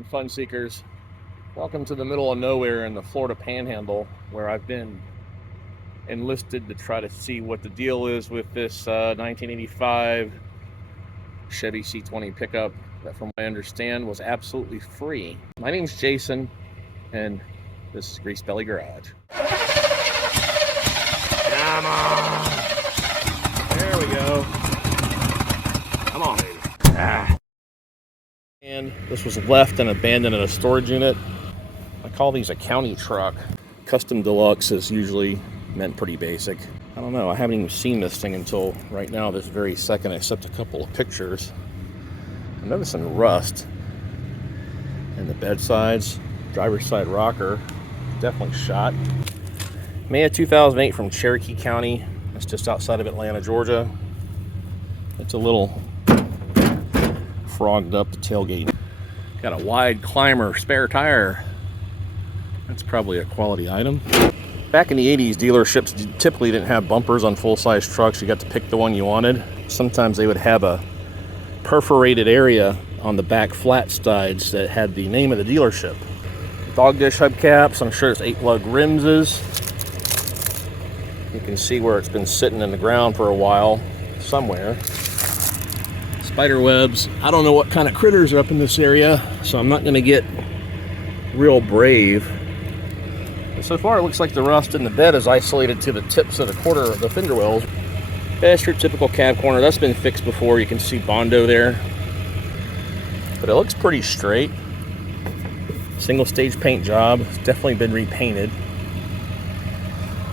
and fun seekers. Welcome to the middle of nowhere in the Florida Panhandle, where I've been enlisted to try to see what the deal is with this 1985 Chevy C20 pickup that, from what I understand, was absolutely free. My name's Jason, and this is Grease Belly Garage. Come on! There we go. Come on, baby. And this was left and abandoned in a storage unit. I call these a county truck. Custom deluxe is usually meant pretty basic. I don't know, I haven't even seen this thing until right now, this very second, except a couple of pictures. I'm noticing rust in the bedsides. Driver's side rocker, definitely shot. May of 2008 from Cherokee County. It's just outside of Atlanta, Georgia. It's a little frogged up, the tailgate. Got a wide climber spare tire. That's probably a quality item. Back in the 80s, dealerships typically didn't have bumpers on full-size trucks. You got to pick the one you wanted. Sometimes they would have a perforated area on the back flat sides that had the name of the dealership. Dog dish hubcaps, I'm sure it's 8-lug rims. You can see where it's been sitting in the ground for a while somewhere. Spider webs. I don't know what kind of critters are up in this area, so I'm not going to get real brave. But so far it looks like the rust in the bed is isolated to the tips of the fender wells. That's your typical cab corner. That's been fixed before. You can see Bondo there. But it looks pretty straight. Single stage paint job. It's definitely been repainted.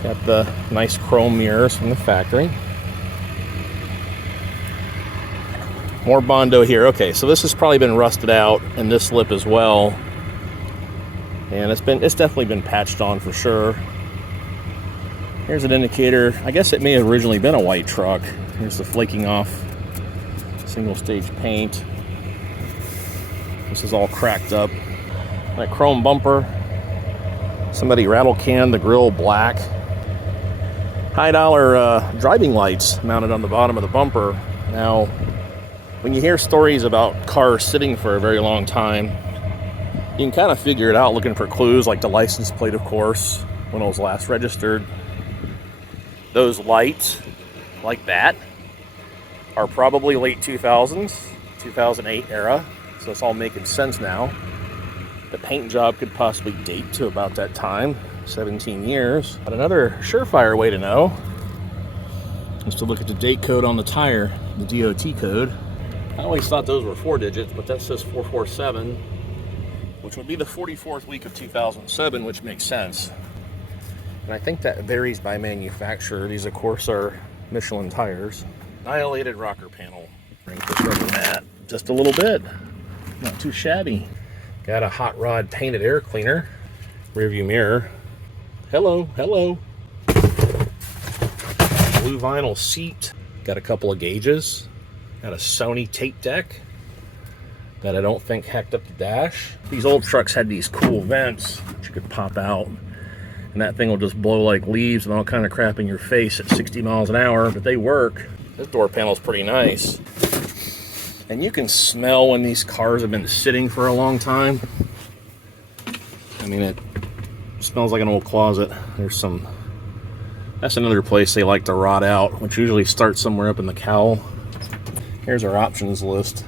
Got the nice chrome mirrors from the factory. More Bondo here. Okay, so this has probably been rusted out, and this lip as well. And it's definitely been patched on for sure. Here's an indicator. I guess it may have originally been a white truck. Here's the flaking off single stage paint. This is all cracked up. That chrome bumper. Somebody rattle canned the grill black. High dollar driving lights mounted on the bottom of the bumper. Now, when you hear stories about cars sitting for a very long time, you can kind of figure it out looking for clues, like the license plate, of course, when it was last registered. Those lights, like that, are probably late 2000s, 2008 era, so it's all making sense now. The paint job could possibly date to about that time, 17 years. But another surefire way to know is to look at the date code on the tire, the DOT code. I always thought those were 4 digits, but that says 447, which would be the 44th week of 2007, which makes sense. And I think that varies by manufacturer. These, of course, are Michelin tires. Annihilated rocker panel. Bring this rubber mat just a little bit. Not too shabby. Got a hot rod painted air cleaner. Rear view mirror. Hello, hello. Blue vinyl seat. Got a couple of gauges. Got a Sony tape deck that I don't think hacked up the dash. These old trucks had these cool vents that you could pop out, and that thing will just blow like leaves and all kind of crap in your face at 60 miles an hour, but they work. This door panel is pretty nice. And you can smell when these cars have been sitting for a long time. I mean, it smells like an old closet. That's another place they like to rot out, which usually starts somewhere up in the cowl. Here's our options list.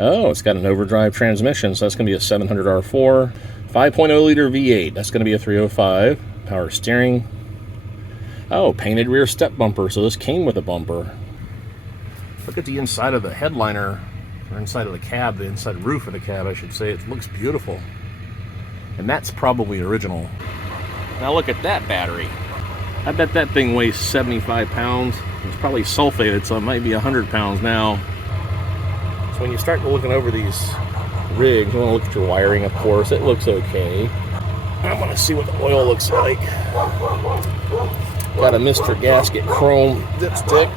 Oh, it's got an overdrive transmission, so that's going to be a 700 R4. 5.0 liter V8, that's going to be a 305. Power steering. Oh, painted rear step bumper, so this came with a bumper. Look at the inside of the headliner, or inside of the cab, the inside roof of the cab, I should say. It looks beautiful. And that's probably original. Now look at that battery. I bet that thing weighs 75 pounds. It's probably sulfated, so it might be 100 pounds now. So when you start looking over these rigs, you want to look at your wiring, of course. It looks okay. I want to see what the oil looks like. Got a Mr. Gasket chrome dipstick.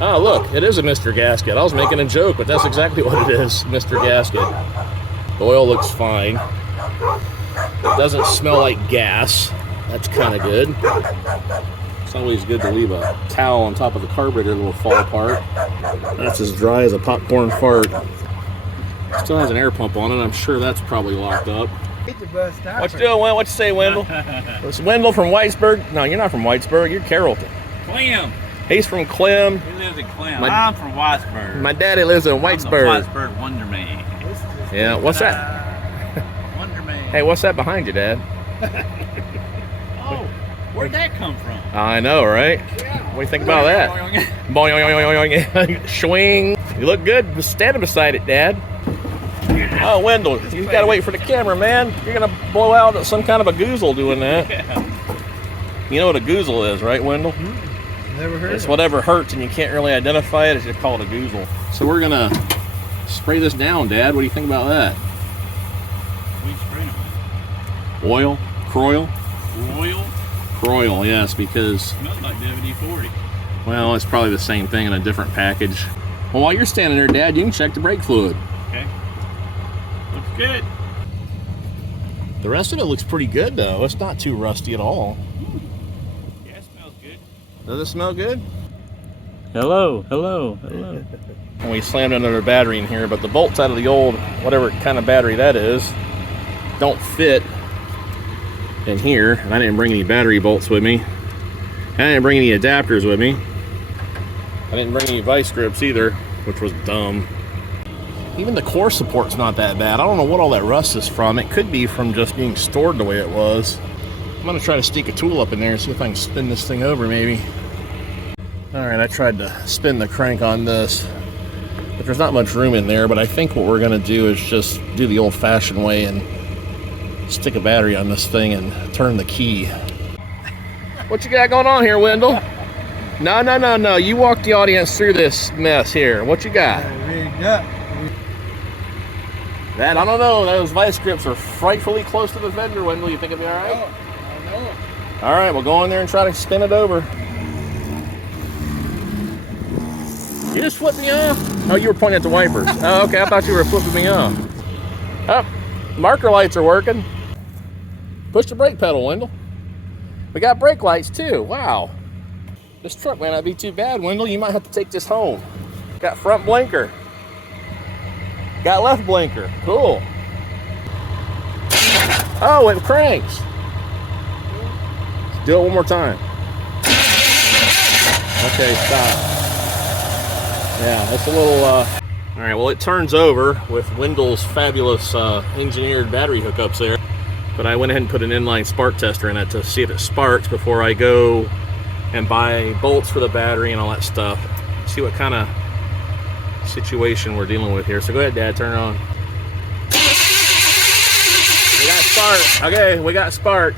Oh, look, it is a Mr. Gasket. I was making a joke, but that's exactly what it is, Mr. Gasket. The oil looks fine. It doesn't smell like gas. That's kind of good. It's always good to leave a towel on top of the carburetor that will fall apart. That's as dry as a popcorn fart. Still has an air pump on it. I'm sure that's probably locked up. Get the bus stopper. What you doing, Wendell? What you say, Wendell? It's Wendell from Whitesburg. No, you're not from Whitesburg. You're Carrollton. Clem. He's from Clem. He lives in Clem. I'm from Whitesburg. My daddy lives in Whitesburg. I'm the Whitesburg Wonder Man. Yeah, what's that? Wonder Man. Hey, what's that behind you, Dad? Oh, where'd that come from? I know, right? What do you think about that? Boing, swing. You look good standing beside it, Dad. Oh, Wendell, you got to wait for the camera, man. You're going to blow out some kind of a goozle doing that. You know what a goozle is, right, Wendell? Never heard It's of whatever hurts and you can't really identify it. It's just called a goozle. So we're going to spray this down, Dad. What do you think about that? We spray them. Oil? Croil? Royal? Croil, yes, because... Smells like WD-40. Well, it's probably the same thing in a different package. Well, while you're standing there, Dad, you can check the brake fluid. Okay. Looks good. The rest of it looks pretty good, though. It's not too rusty at all. Yeah, it smells good. Does it smell good? Hello, hello, hello. And we slammed another battery in here, but the bolts out of the old, whatever kind of battery that is, don't fit in here. And I didn't bring any battery bolts with me. I didn't bring any adapters with me. I didn't bring any vice grips either, which was dumb. Even the core support's not that bad. I don't know what all that rust is from. It could be from just being stored the way it was. I'm gonna try to stick a tool up in there and see if I can spin this thing over maybe. All right, I tried to spin the crank on this, but there's not much room in there. But I think what we're gonna do is just do the old-fashioned way and stick a battery on this thing and turn the key. What you got going on here, Wendell? No. You walk the audience through this mess here. What you got? That, I don't know. Those vice grips are frightfully close to the fender, Wendell. You think it'll be all right? I know. All right, we'll go in there and try to spin it over. You just flipped me off? Oh, you were pointing at the wipers. Oh, okay. I thought you were flipping me off. Oh, marker lights are working. Push the brake pedal, Wendell. We got brake lights too. Wow. This truck might not be too bad, Wendell. You might have to take this home. Got front blinker. Got left blinker. Cool. Oh, it cranks. Let's do it one more time. Okay, stop. Yeah, that's a little... All right, well, it turns over with Wendell's fabulous engineered battery hookups there. But I went ahead and put an inline spark tester in it to see if it sparks before I go and buy bolts for the battery and all that stuff. See what kind of situation we're dealing with here. So go ahead, Dad, turn it on. We got spark. Okay, we got spark.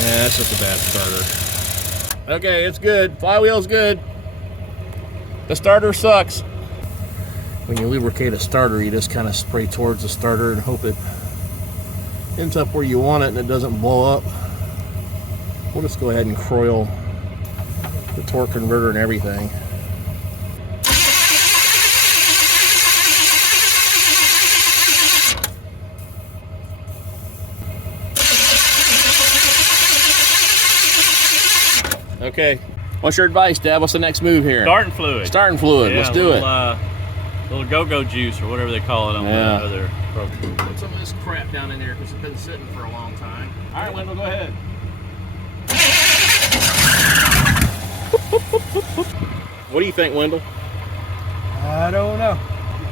Yeah, that's just a bad starter. Okay, it's good. Flywheel's good. The starter sucks. When you lubricate a starter, you just kind of spray towards the starter and hope it ends up where you want it and it doesn't blow up. We'll just go ahead and croil the torque converter and everything. Okay. What's your advice, Dad? What's the next move here? Starting fluid. Starting fluid. Yeah, Let's do it. Little go-go juice or whatever they call it on the other program. Put some of this crap down in there because it's been sitting for a long time. All right, Wendell, go ahead. What do you think, Wendell? I don't know.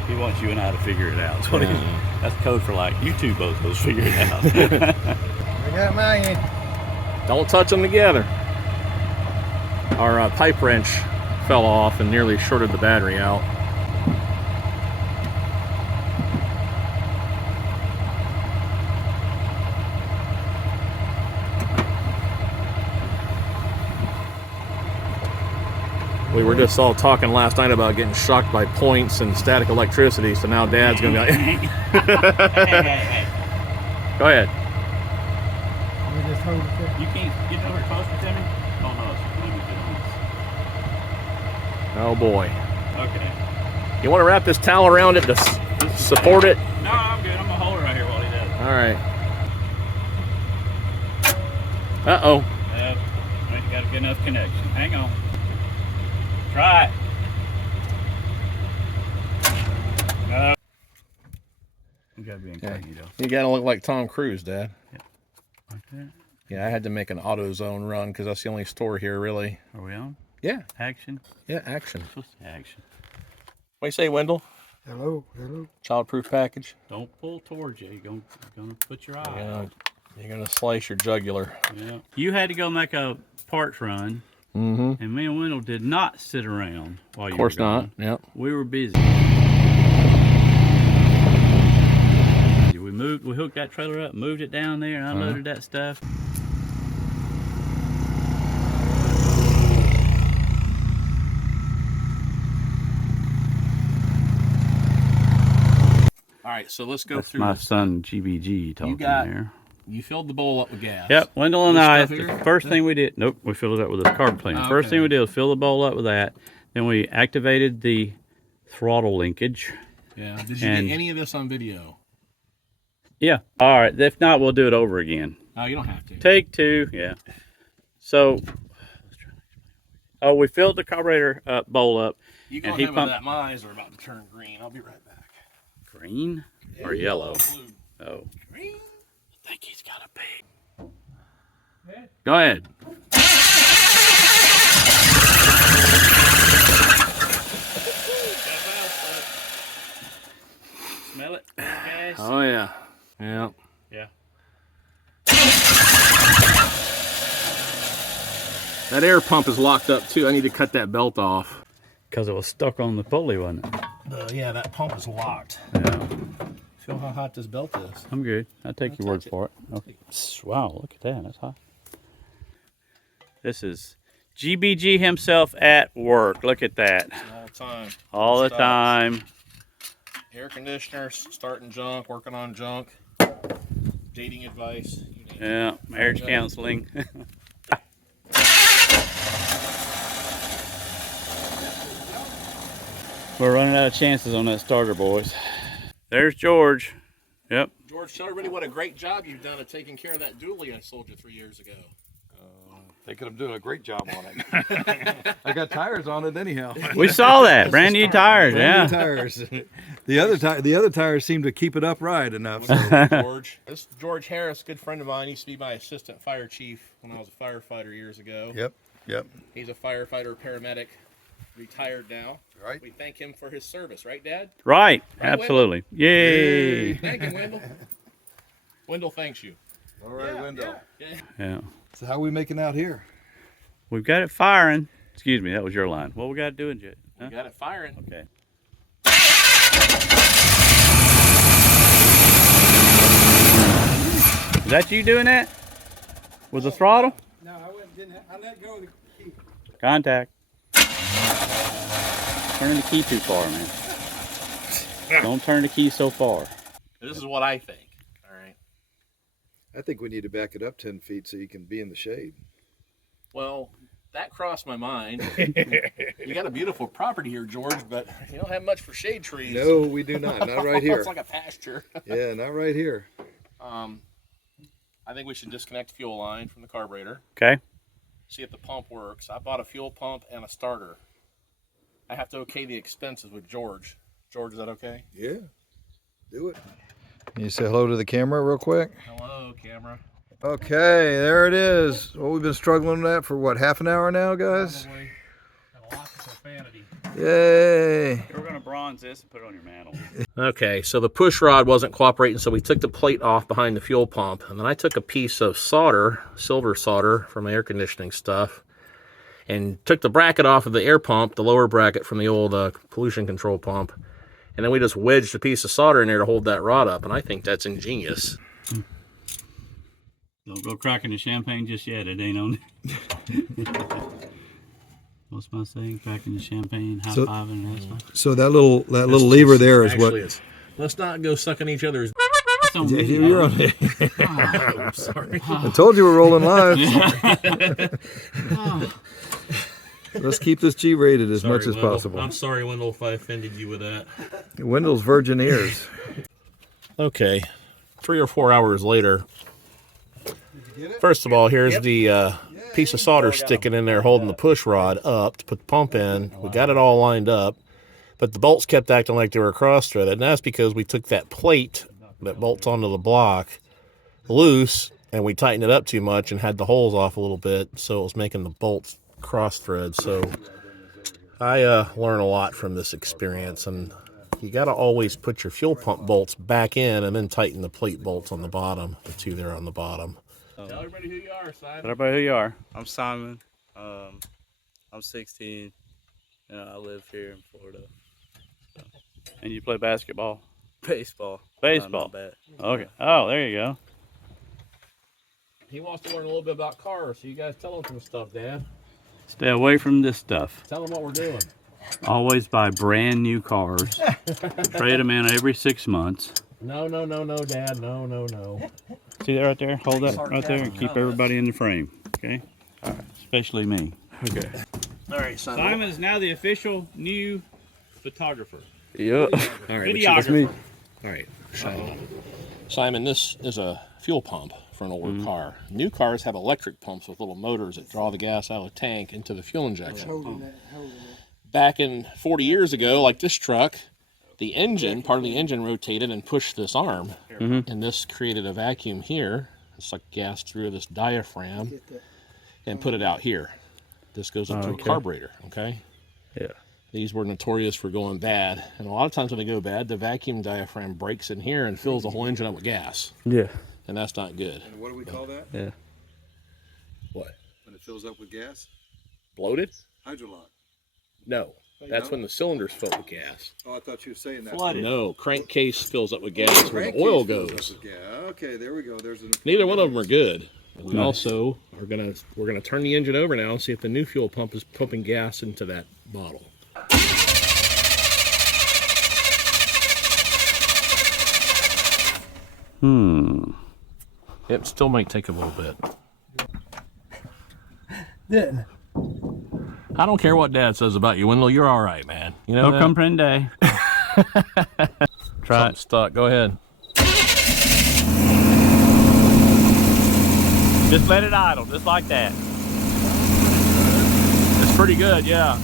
He wants you and I to figure it out. That's code for like, you two both go figure it out. I got mine. Don't touch them together. Our pipe wrench fell off and nearly shorted the battery out. We were just all talking last night about getting shocked by points and static electricity, so now Dad's going to be like... Go ahead. You just hold it there. You can't get over closer to me? Oh, no. Oh, boy. Okay. You want to wrap this towel around it to support it? No, I'm good. I'm going to hold it right here while he does it. All right. Uh-oh. You got to get enough connection. Hang on. Try it. No. You gotta be incognito. You gotta look like Tom Cruise, Dad. Yeah. Like that. Yeah, I had to make an AutoZone run because that's the only store here, really. Are we on? Yeah. Action? Yeah, action. Supposed to say action. What do you say, Wendell? Hello, hello. Childproof package? Don't pull towards you. You're gonna put your eye out. You're gonna slice your jugular. Yeah. You had to go make a parts run. Mm-hmm. And me and Wendell did not sit around while you Of course were gone. not. Yep. We were busy. We hooked that trailer up, moved it down there, and unloaded that stuff. All right, so let's go That's through my this. son GBG talking there. You filled the bowl up with gas. Yep, Wendell and This I, stuff here? the first thing we did, nope, we filled it up with a carb cleaner. Oh, First okay. thing we did was fill the bowl up with that. Then we activated the throttle linkage. Yeah. Did you get any of this on video? Yeah. All right. If not, we'll do it over again. No, you don't have to. Take two. Yeah. So, we filled the carburetor bowl up. You go and he ahead with pumped that. My eyes are about to turn green. I'll be right back. green or yellow. Blue. Oh, Green. I think he's got a pee. Go ahead. Smell it? Gas? Oh yeah. Yeah. Yeah. That air pump is locked up too. I need to cut that belt off. Because it was stuck on the pulley, wasn't it? Yeah, that pump is locked. Yeah. Feel how hot this belt is. I'm good. I'll take your word touch it. for it. Okay. Wow, look at that. That's hot. This is GBG himself at work. Look at that. All the time. All the Stops. time. Air conditioners, starting junk, working on junk, dating advice. You name it. Yeah, marriage counseling. We're running out of chances on that starter, boys. There's George. Yep. George, tell everybody what a great job you've done of taking care of that dually I sold you 3 years ago. They could have done a great job on it. I got tires on it anyhow. We saw that. Brand new tires, yeah. Tires. The other tires seem to keep it upright enough. So. George. This is George Harris, good friend of mine. He used to be my assistant fire chief when I was a firefighter years ago. Yep. He's a firefighter, paramedic, retired now. Right. We thank him for his service, right, Dad? Right, absolutely. Yay. Thank you, Wendell. Wendell thanks you. All right, Wendell. Yeah. So how are we making out here? We've got it firing. Excuse me, that was your line. What we got to do in Jet? We got it firing. Okay. Is that you doing that? With the throttle? No, I let go of the key. Contact. Turn the key too far, man. Don't turn the key so far. This is what I think. All right. I think we need to back it up 10 feet so you can be in the shade. Well, that crossed my mind. You got a beautiful property here, George, but you don't have much for shade trees. No, we do not. Not right here. It's like a pasture. Yeah, not right here. I think we should disconnect the fuel line from the carburetor. Okay. See if the pump works. I bought a fuel pump and a starter. I have to okay the expenses with George. George, is that okay? Yeah, do it. Can you say hello to the camera real quick? Hello, camera. Okay, there it is. Well, we've been struggling with that for what, half an hour now, guys? Probably. Got lots of profanity. Yay. We're going to bronze this and put it on your mantle. Okay, so the push rod wasn't cooperating, so we took the plate off behind the fuel pump, and then I took a piece of solder, silver solder from the air conditioning stuff, and took the bracket off of the air pump, the lower bracket from the old pollution control pump, and then we just wedged a piece of solder in there to hold that rod up, and I think that's ingenious. Don't go cracking the champagne just yet. It ain't on. What's my saying? Cracking the champagne, high fiving, that's fine. So that little lever there is Actually, what. Let's not go sucking each other's. It's on me. You're on it. I'm sorry. I told you we're rolling live. Let's keep this G-rated as much as Wendell. possible. I'm sorry, Wendell, if I offended you with that. Wendell's virgin ears. Okay, 3 or 4 hours later. First of all, here's the piece of solder sticking in there holding the push rod up to put the pump in. We got it all lined up, but the bolts kept acting like they were cross-threaded, and that's because we took that plate that bolts onto the block loose, and we tightened it up too much and had the holes off a little bit, so it was making the bolts cross-thread. So I learned a lot from this experience, and you got to always put your fuel pump bolts back in and then tighten the plate bolts on the bottom, the two there on the bottom. Tell everybody who you are, Simon. Tell everybody who you are. I'm Simon. I'm 16. I live here in Florida. So. And you play basketball? Baseball. Baseball. Okay. Oh, there you go. He wants to learn a little bit about cars, so you guys tell him some stuff, Dad. Stay away from this stuff. Tell him what we're doing. Always buy brand new cars. Trade them in every 6 months. No, Dad. No. See that right there? Hold that right there and keep everybody in the frame. Okay? All right. Especially me. Okay. All right, Simon is now the official new photographer. Yep. All right, Videographer. All right, Simon, this is a fuel pump for an older car. New cars have electric pumps with little motors that draw the gas out of the tank into the fuel injection. Back in 40 years ago, like this truck, the engine, part of the engine rotated and pushed this arm, and this created a vacuum here. It's like gas through this diaphragm and put it out here. This goes into a carburetor, okay? Yeah. These were notorious for going bad, and a lot of times when they go bad, the vacuum diaphragm breaks in here and fills the whole engine up with gas. Yeah. And that's not good. And what do we call that? Yeah. What? When it fills up with gas? Bloated? Hydrolock. No. That's when the cylinders fill with gas. Oh, I thought you were saying that. Flooded. No, crankcase fills up with gas where the oil goes. Okay, there we go. There's an Neither one of them are good. We also are we're gonna turn the engine over now and see if the new fuel pump is pumping gas into that bottle. It still might take a little bit. Yeah. I don't care what Dad says about you, Wendell. You're all right, man. You know No comprende. Try it. Stuck. Go ahead. Just let it idle, just like that. It's pretty good, yeah.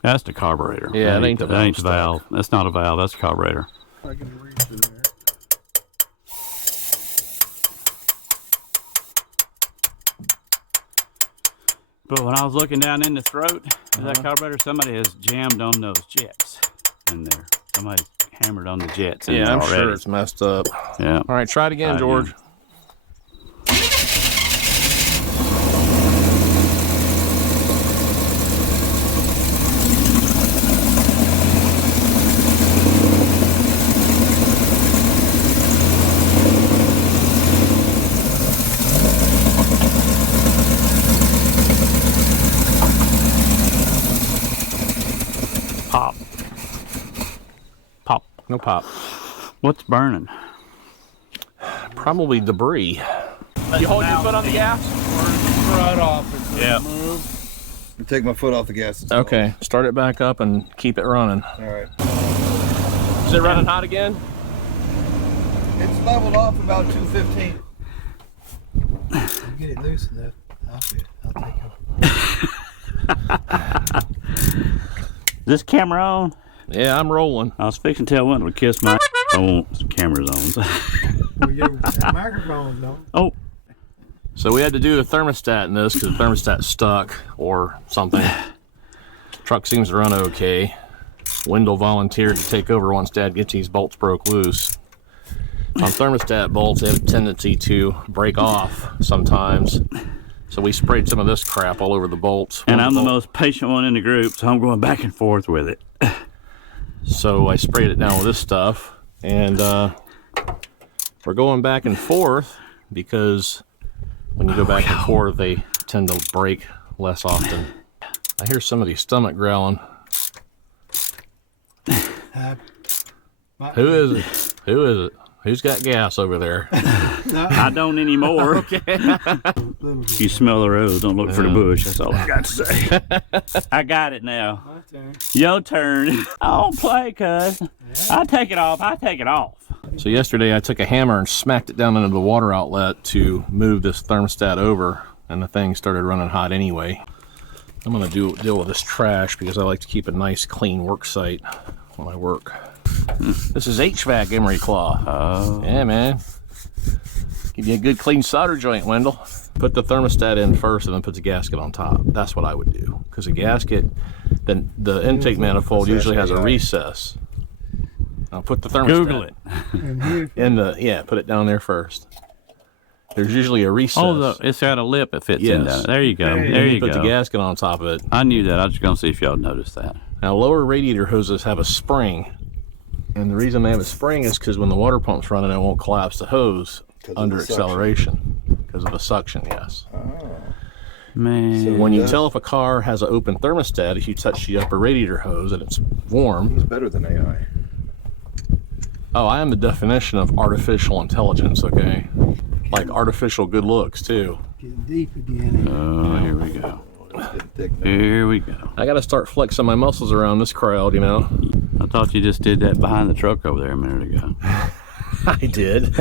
That's the carburetor. Yeah, that it ain't the that ain't the valve valve. That's not a valve, that's the carburetor. I can reach in there. But when I was looking down in the throat of that carburetor, somebody has jammed on those jets in there. Somebody hammered on the jets in there I'm already. sure it's messed up. Yeah. All right, try it again, George. Pop. Pop. No pop. What's burning? Probably debris. You hold your foot on the gas? Right off. Yeah. And take my foot off the gas. Okay, start it back up and keep it running. All right. Is it running hot again? It's leveled off about 215. Get it loose enough. I'll take it. This camera on? Yeah, I'm rolling. I was fixing to tell Wendell to kiss my oh, camera's on. Well, your microphone's on. Oh. So we had to do the thermostat in this because the thermostat's stuck or something. Truck seems to run okay. Wendell volunteered to take over once Dad gets these bolts broke loose. On thermostat bolts, they have a tendency to break off sometimes. So we sprayed some of this crap all over the bolts. And I'm the most patient one in the group, so I'm going back and forth with it. So I sprayed it down with this stuff, and we're going back and forth because when you go back and forth, they tend to break less often. I hear somebody's stomach growling. Who is it? Who is it? Who's got gas over there? I don't anymore. Okay. You smell the rose, don't look for the bush. That's all I got to say. I got it now. My turn. Your turn. I don't play, cuz. I take it off. I take it off. So yesterday I took a hammer and smacked it down into the water outlet to move this thermostat over, and the thing started running hot anyway. I'm gonna deal with this trash because I like to keep a nice clean work site when I work. This is HVAC emery claw. Oh. Yeah, man. Give you a good clean solder joint, Wendell. Put the thermostat in first and then put the gasket on top. That's what I would do. Because the gasket, then the intake manifold usually has a recess. I'll put the thermostat Google it. And here, in the, yeah, put it down there first. There's usually a recess. Oh, it's got a lip that fits in Yes. down. There you go. And There you put go. the gasket on top of it. I knew that. I was just going to see if y'all noticed that. Now, lower radiator hoses have a spring. And the reason they have a spring is because when the water pump's running, it won't collapse the hose under acceleration. Because of the suction, yes. Man. So- When you does. tell if a car has an open thermostat, if you touch the upper radiator hose and it's warm. It's better than AI. Oh, I am the definition of artificial intelligence, okay? Like artificial good looks, too. getting deep again. Oh, here we go. It's getting thick now. Here we go. I got to start flexing my muscles around this crowd, you know? I thought you just did that behind the truck over there a minute ago. I did.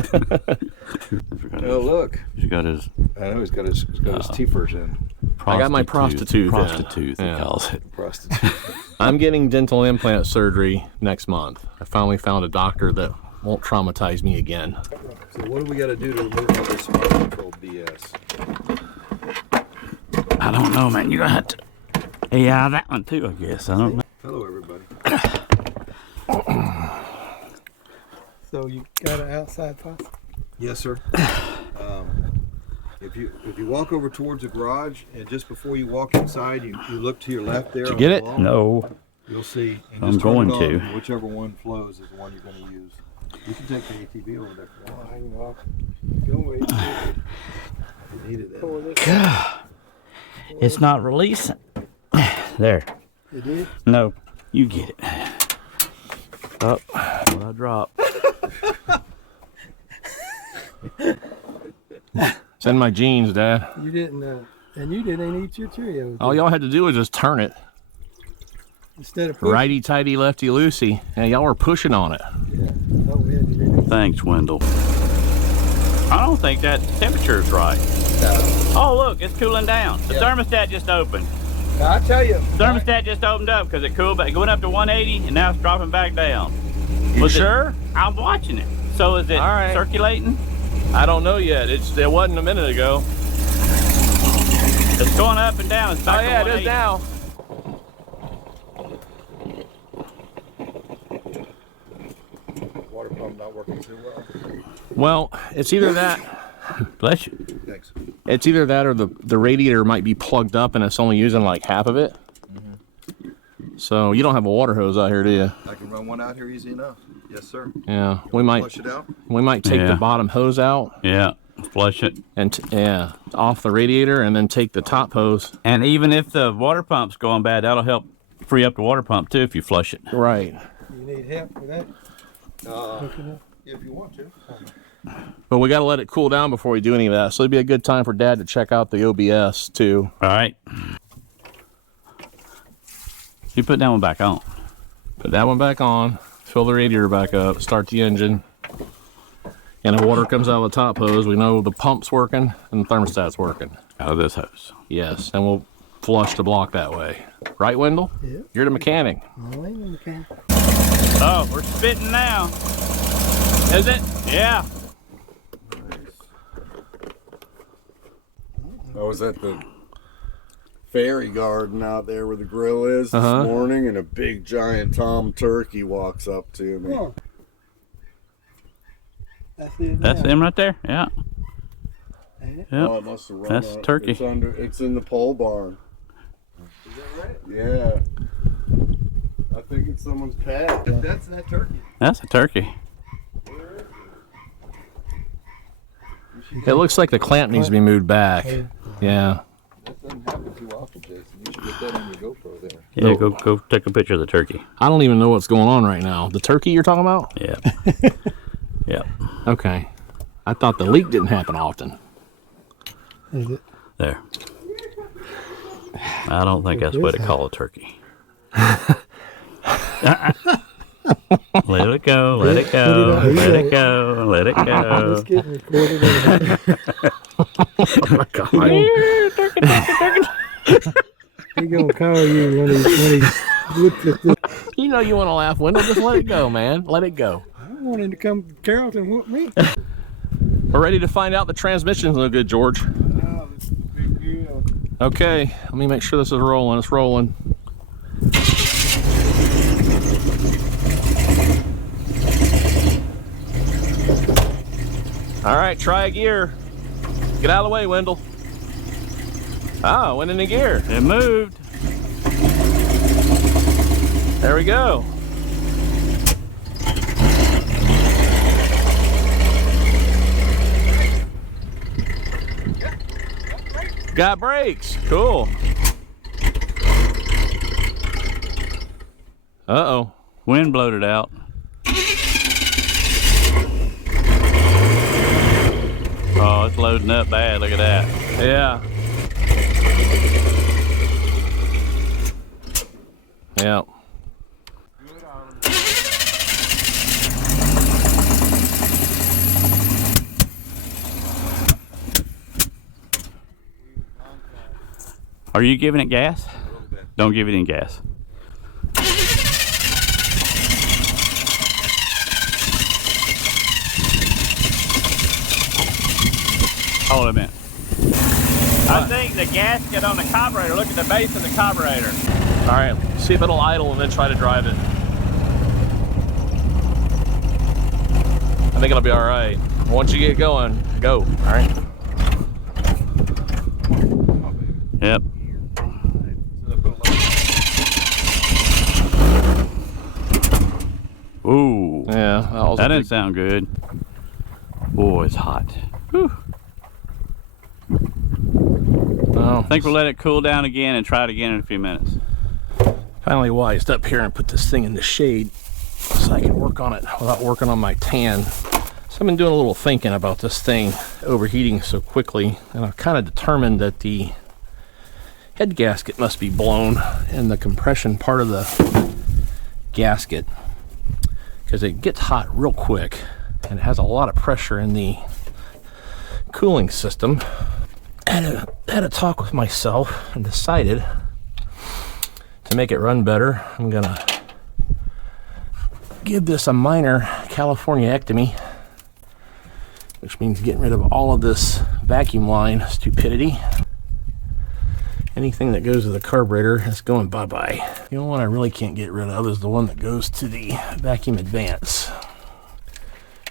Oh, look. He's got his I know he's got his teethers in. I got my prostitute in. Prostitute, he Yeah. calls it. Prostitute. I'm getting dental implant surgery next month. I finally found a doctor that won't traumatize me again. So what do we got to do to remove all this smart control BS? I don't know, man. You're going to have to. Yeah, that one too, I guess. I don't know. Hello, everybody. So you got an outside faucet? Yes, sir. If you walk over towards the garage, and just before you walk inside, you look to your left there. Did you on get the it? wall, No. You'll see. And I'm just turn going it on, to. and whichever one flows is the one you're going to use. You can take the ATV over there if you want. I can walk. Go wait. You needed that. Pour this. It's not releasing. There. It is? No. You get it. Oh, what I dropped. It's in my jeans, Dad. You didn't, and you didn't eat your Cheerios. All y'all had to do was just turn it. Instead of pushing. Righty-tighty, lefty-loosey. And y'all were pushing on it. Oh, we had to do it. Thanks, Wendell. I don't think that temperature is right. Oh, look, it's cooling down. The thermostat just opened. Now, I tell you. Thermostat just opened up because it cooled back, going up to 180, and now it's dropping back down. You Was it- sure? I'm watching it. So is it All right. circulating? I don't know yet. It wasn't a minute ago. It's going up and down. It's back Oh, to yeah, it 180. is now. Water pump not working too well. Well, it's either that. Bless you. Thanks. It's either that or the radiator might be plugged up and it's only using like half of it. So you don't have a water hose out here, do you? I can run one out here easy enough. Yes, sir. Yeah, we might Flush it out. take Yeah. the bottom hose out Yeah, flush it. and off the radiator, and then take the top hose. And even if the water pump's going bad, that'll help free up the water pump too if you flush it. Right. You need help with that? Hooking up? If you want to. But we got to let it cool down before we do any of that. So it'd be a good time for Dad to check out the OBS too. All right. You put that one back on. Put that one back on. Fill the radiator back up. Start the engine. And if water comes out of the top hose, we know the pump's working and the thermostat's working. Out of this hose. Yes, and we'll flush the block that way. Right, Wendell? Yeah. You're the mechanic. No, I ain't in the can. Oh, we're spitting now. Is it? Yeah. I was at the fairy garden out there where the grill is this Uh-huh. morning, and a big giant tom turkey walks up to me. Oh. That's it. That's now. him right there. Yeah. Ain't it? Yep. Oh, it must have run That's up. turkey. It's in the pole barn. Is that right? Yeah. I think it's someone's pet. That's that turkey. That's a turkey. It looks like the clamp needs to be moved back. Yeah. That doesn't happen too often, Jason. You should get that on your GoPro there. Yeah, go take a picture of the turkey. I don't even know what's going on right now. The turkey you're talking about? Yeah. Yeah. Okay. I thought the leak didn't happen often. Is it? There. I don't think that's what to call a turkey. Let it go, let it go, let it go, let it go. It's getting recorded. Oh my God. He's gonna call you when he looks at this. You know you want to laugh, Wendell. Just let it go, man. Let it go. I want him to come to Carrollton and whoop me. We're ready to find out the transmission's no good, George. Oh, this is a big deal. Okay, let me make sure this is rolling. It's rolling. All right, try a gear. Get out of the way, Wendell. Ah, went into gear. It moved. There we go. Got brakes. Cool. Uh-oh. Wind blowed it out. Oh, it's loading up bad. Look at that. Yeah. Yeah. Are you giving it gas? Don't give it any gas. Hold a minute. I think the gasket on the carburetor, look at the base of the carburetor. All right, see if it'll idle and then try to drive it. I think it'll be all right. Once you get going, go, all right? Yep. Ooh. Yeah, That didn't sound good. Boy, it's hot. Whew. Oh, I think we'll let it cool down again and try it again in a few minutes. finally wised up here and put this thing in the shade so I can work on it without working on my tan. So I've been doing a little thinking about this thing overheating so quickly, and I've kind of determined that the head gasket must be blown in the compression part of the gasket, because it gets hot real quick and it has a lot of pressure in the cooling system. I had a talk with myself and decided to make it run better, I'm gonna give this a minor Californiectomy, which means getting rid of all of this vacuum line stupidity. Anything that goes to the carburetor is going bye-bye. The only one I really can't get rid of is the one that goes to the vacuum advance,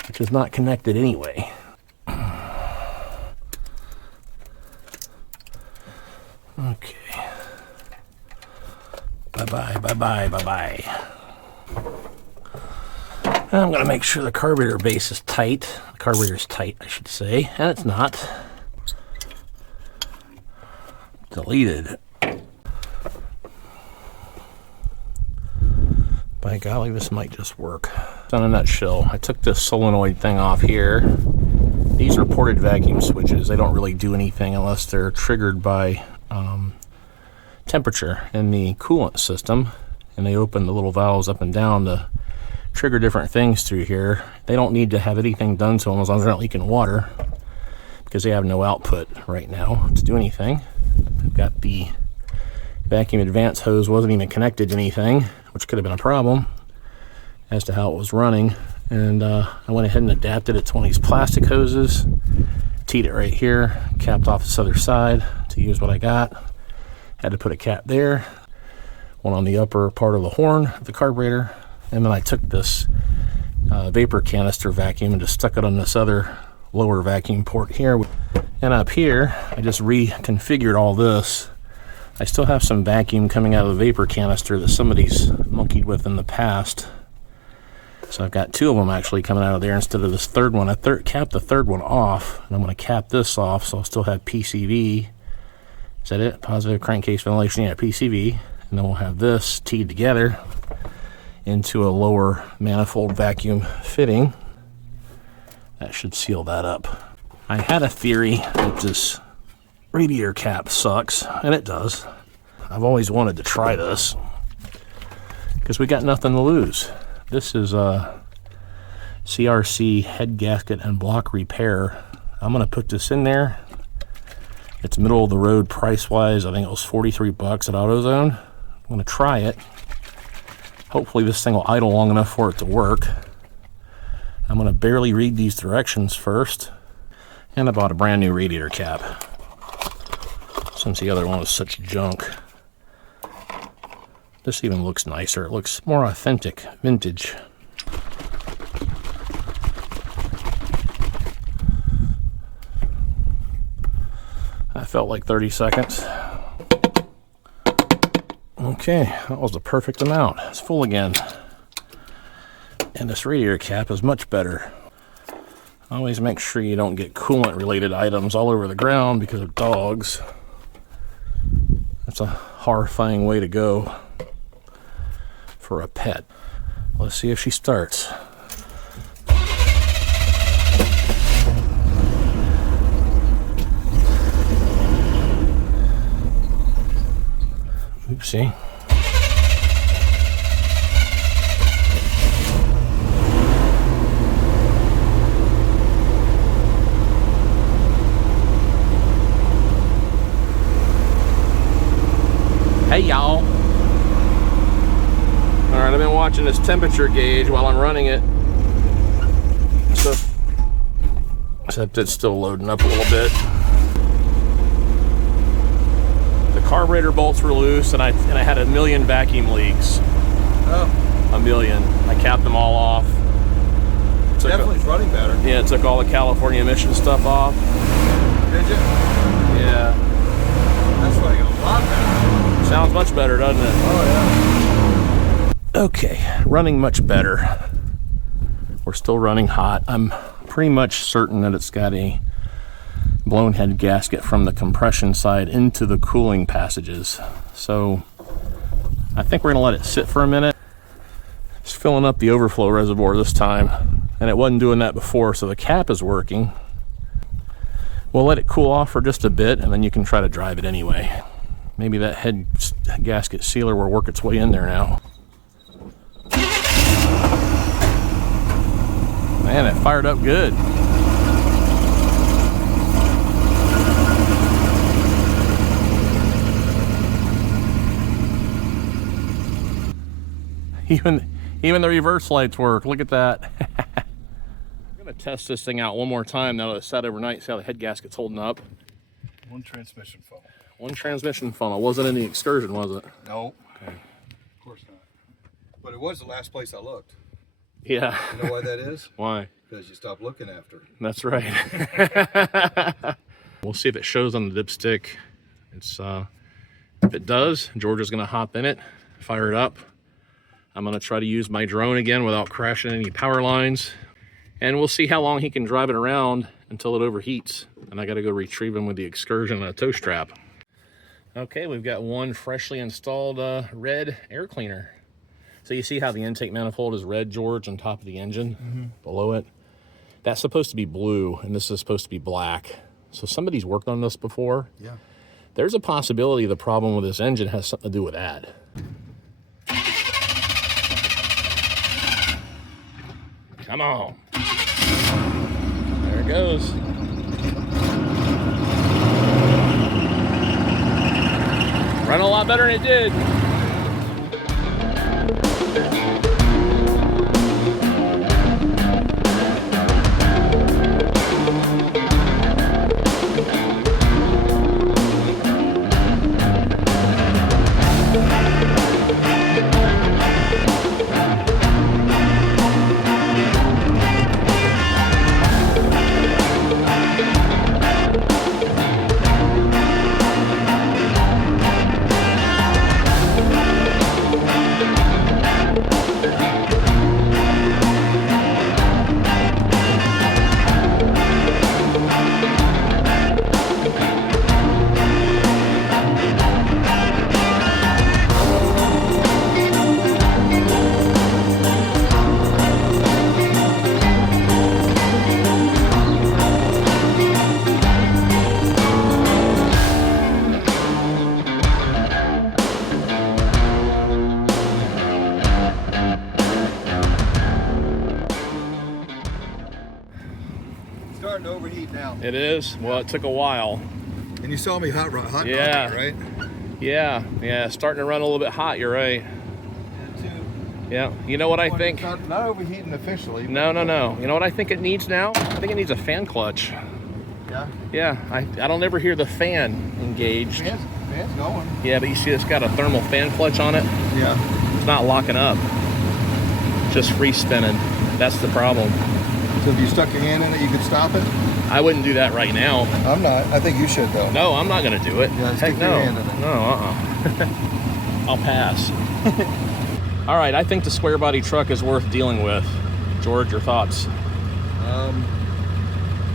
which is not connected anyway. Okay. Bye-bye, bye-bye, bye-bye. I'm gonna make sure the carburetor base is tight. The carburetor's tight, I should say, and it's not. Deleted. By golly, this might just work. In a nutshell, I took this solenoid thing off here. These are ported vacuum switches. They don't really do anything unless they're triggered by temperature in the coolant system, and they open the little valves up and down to trigger different things through here. They don't need to have anything done to them as long as they're not leaking water, because they have no output right now to do anything. I've got the vacuum advance hose wasn't even connected to anything, which could have been a problem as to how it was running. And I went ahead and adapted it to one of these plastic hoses, teed it right here, capped off this other side to use what I got. Had to put a cap there, one on the upper part of the horn of the carburetor, and then I took this vapor canister vacuum and just stuck it on this other lower vacuum port here. And up here, I just reconfigured all this. I still have some vacuum coming out of the vapor canister that somebody's monkeyed with in the past. So I've got two of them actually coming out of there instead of this third one. I capped the third one off, and I'm going to cap this off so I'll still have PCV. Is that it? Positive crankcase ventilation, yeah, PCV. And then we'll have this teed together into a lower manifold vacuum fitting That should seal that up. I had a theory that this radiator cap sucks, and it does. I've always wanted to try this because we got nothing to lose. This is a CRC head gasket and block repair. I'm gonna put this in there. It's middle of the road price-wise. I think it was 43 bucks at AutoZone. I'm gonna try it. Hopefully this thing will idle long enough for it to work. I'm gonna barely read these directions first. And I bought a brand new radiator cap, since the other one was such junk. This even looks nicer. It looks more authentic, vintage. That felt like 30 seconds. Okay, that was the perfect amount. It's full again. And this radiator cap is much better. Always make sure you don't get coolant related items all over the ground because of dogs. That's a horrifying way to go for a pet. Let's see if she starts. Oopsie. Hey y'all. Alright, I've been watching this temperature gauge while I'm running it. So, except it's still loading up a little bit. The carburetor bolts were loose and I had a million vacuum leaks. Oh, A million. I capped them all off. definitely it's running better. Yeah, it took all the California emission stuff off. Did you? Yeah. That's running a lot better. Sounds much better, doesn't it? Oh, yeah. Okay, running much better. We're still running hot. I'm pretty much certain that it's got a blown head gasket from the compression side into the cooling passages. So I think we're gonna let it sit for a minute. It's filling up the overflow reservoir this time, and it wasn't doing that before, so the cap is working. We'll let it cool off for just a bit, and then you can try to drive it anyway. Maybe that head gasket sealer will work its way in there now. Man, it fired up good. Even the reverse lights work. Look at that. I'm gonna test this thing out one more time now that it's sat overnight, see how the head gasket's holding up. One transmission funnel. One transmission funnel. Wasn't in the Excursion, was it? No. Okay. Of course not. But it was the last place I looked. Yeah. You know why that is? Why? Because you stopped looking after it. That's right. We'll see if it shows on the dipstick. It's if it does, Georgia's gonna hop in it, fire it up. I'm gonna try to use my drone again without crashing any power lines. And we'll see how long he can drive it around until it overheats. And I gotta go retrieve him with the Excursion and a tow strap. Okay, we've got one freshly installed red air cleaner. So you see how the intake manifold is red, George, on top of the engine, below it? That's supposed to be blue, and this is supposed to be black. So somebody's worked on this before. Yeah. There's a possibility the problem with this engine has something to do with that. Come on. There it goes. Run a lot better than it did. It is? Well, it took a while. And you saw me hot Yeah. right? Yeah, starting to run a little bit hot, you're right. Yeah, you know what I think? Not overheating officially. No. You know what I think it needs now? I think it needs a fan clutch. Yeah. Yeah, I don't ever hear the fan engaged. Fan's going. Yeah, but you see it's got a thermal fan clutch on it. Yeah. It's not locking up. Just free spinning. That's the problem. So if you stuck your hand in it, you could stop it? I wouldn't do that right now. I'm not. I think you should, though. No, I'm not going to do it. Yeah, Heck stick no. your hand in it. No, I'll pass. All right, I think the square body truck is worth dealing with. George, your thoughts?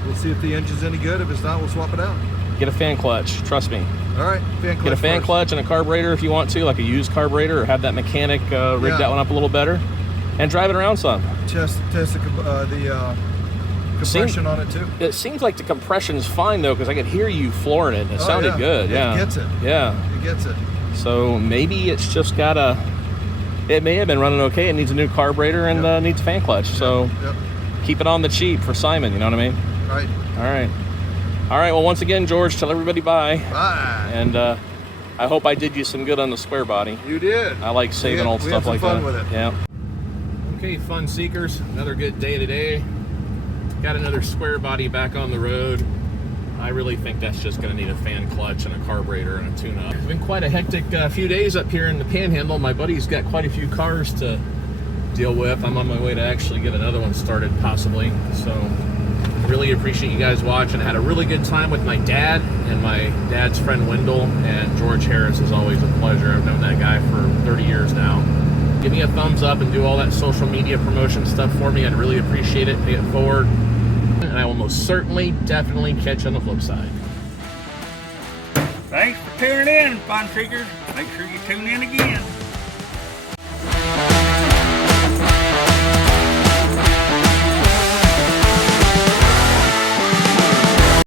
We'll see if the engine's any good. If it's not, we'll swap it out. Get a fan clutch, trust me. All right, fan clutch. Get a fan first. clutch and a carburetor if you want to, like a used carburetor, or have that mechanic rig that one up a little better, and drive it around some. Test the compression on it too. It seems like the compression's fine though, because I could hear you flooring it. It sounded good. Yeah, It gets it. Yeah, It gets it. so maybe it's just got a. It may have been running okay. It needs a new carburetor and needs a fan clutch. So keep it on the cheap for Simon. You know what I mean? Right. All right. Well, once again, George, tell everybody bye. Bye. And I hope I did you some good on the square body. You did. I like saving old we stuff had like some fun that. with it. Yeah. Okay, fun seekers. Another good day today. Got another square body back on the road. I really think that's just going to need a fan clutch and a carburetor and a tune-up. It's been quite a hectic few days up here in the Panhandle. My buddy's got quite a few cars to deal with. I'm on my way to actually get another one started, possibly. So, really appreciate you guys watching. I had a really good time with my dad and my dad's friend Wendell, and George Harris is always a pleasure. I've known that guy for 30 years now. Give me a thumbs up and do all that social media promotion stuff for me. I'd really appreciate it. Pay it forward. And I will most certainly, definitely catch you on the flip side. Thanks for tuning in, Fun Seekers. Make sure you tune in again.